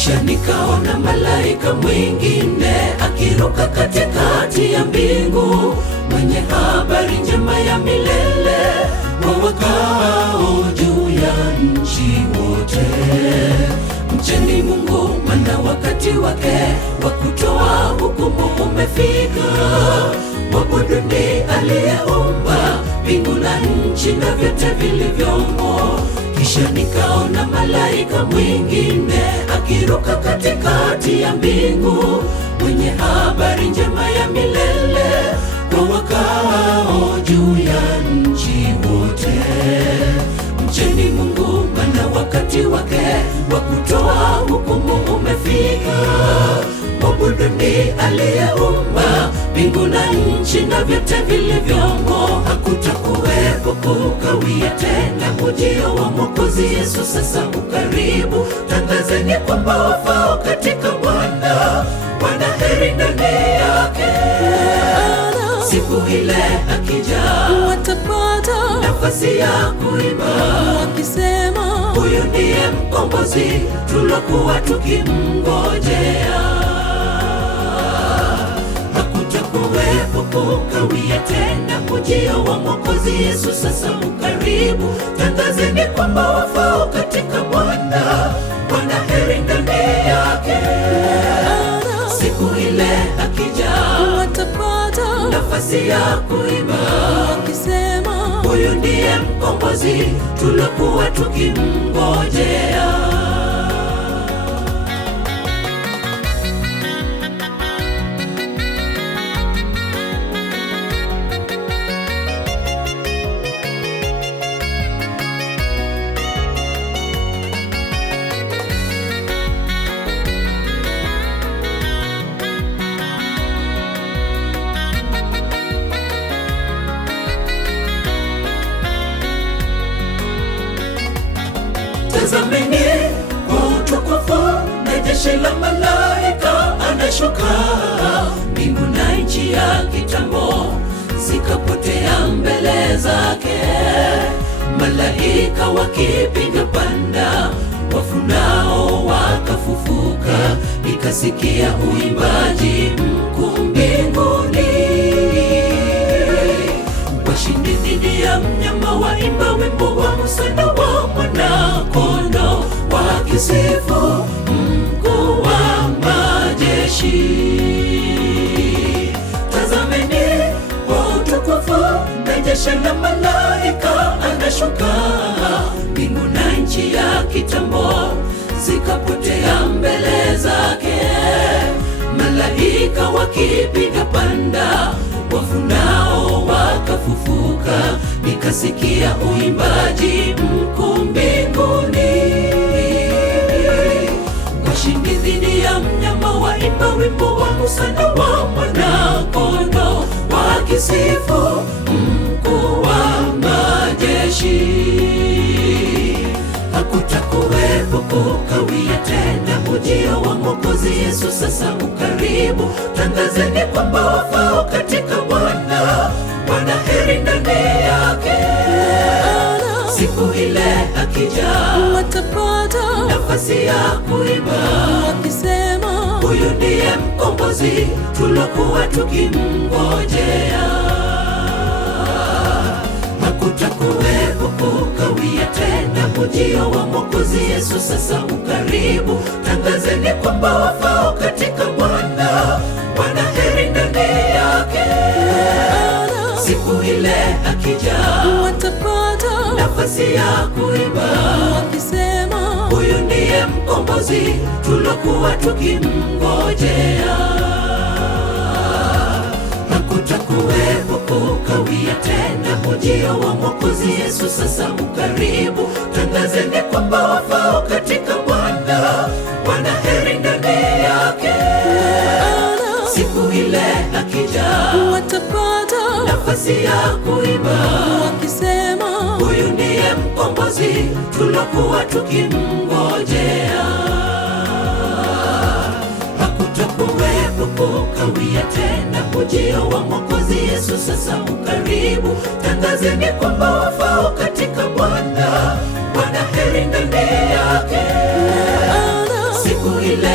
Kisha nikaona malaika mwingine akiruka katikati ya mbingu, mwenye habari njema ya milele kwa wakao juu ya nchi wote. Mcheni Mungu, maana wakati wake wa kutoa hukumu umefika. Mwabuduni aliyeumba mbingu na nchi na vyote vilivyomo. Kisha nikaona malaika mwingine akiruka katikati ya mbingu, mwenye habari njema ya milele kwa wakao juu ya nchi wote. Mcheni Mungu, maana wakati wake wa kutoa hukumu umefika. Mwabuduni aliyeumba mbingu na nchi na vyote vilivyomo. Hakutakuwepo kukawia tena, ujio wa Mwokozi Yesu sasa ukaribu. Tangazeni kwamba wafao katika Bwana wana heri ndani yake. Siku ile akija, watapata nafasi ya kuimba wakisema, huyu ndiye mkombozi tulokuwa tukimngojea. Hakutakuwepo kukawia tena, ujio wa Mwokozi Yesu sasa ukaribu. Tangazeni kwamba wafao katika Bwana wana heri ndani yake. Siku ile akija, watapata nafasi ya kuimba wakisema, huyu ndiye mkombozi tulokuwa tukimngojea. Tazameni kwa utukufu na jeshi la malaika anashuka. Mbingu na nchi ya kitambo zikapotea mbele zake. Malaika wakipiga panda, wafu nao wakafufuka. Nikasikia uimbaji mkuu mbinguni, washindi dhidi ya mnyama waimba wimbo wa msana wa Mwana-Kondoo, wakisifu Mkuu wa majeshi. Tazameni kwa utukufu na jeshi la malaika anashuka. Mbingu na nchi ya kitambo zikapotea mbele zake. Malaika wakipiga panda, wafu nao wakafufuka. Nikasikia uimbaji mkuu mbinguni, washindi dhidi ya mnyama waimba wimbo wa msana wa Mwana-Kondoo, wakisifu Mkuu wa majeshi. Hakutakuwepo kukawia tena, ujio wa Mwokozi Yesu sasa ukaribu. Tangazeni kwamba wafao katika Bwana wana heri ndani yake. Siku ile akija, watapata nafasi ya kuimba wakisema, huyu ndiye mkombozi tulokuwa tukimngojea. Hakutakuwepo kukawia tena, ujio wa Mwokozi Yesu sasa ukaribu. Tangazeni kwamba wafao katika Bwana wana heri ndani yake. Siku ile akija, watapata nafasi ya kuimba wakisema, huyu ndiye mkombozi tulokuwa tukimngojea. Hakutakuwepo kukawia tena, ujio wa Mwokozi Yesu sasa ukaribu. Tangazeni kwamba wafao katika Bwana wana heri ndani yake. Siku ile akija, watapata nafasi ya kuimba wakisema, huyu ndiye mkombozi tulokuwa tukimngojea. Hakutakuwepo kukawia tena, ujio wa Mwokozi Yesu sasa ukaribu. Tangazeni kwamba wafao katika Bwana wana heri ndani yake. Siku ile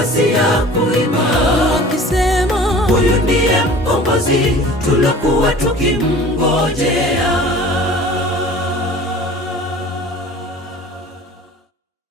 nafasi ya kuimba, wakisema huyu ndiye mkombozi tulokuwa tukimngojea.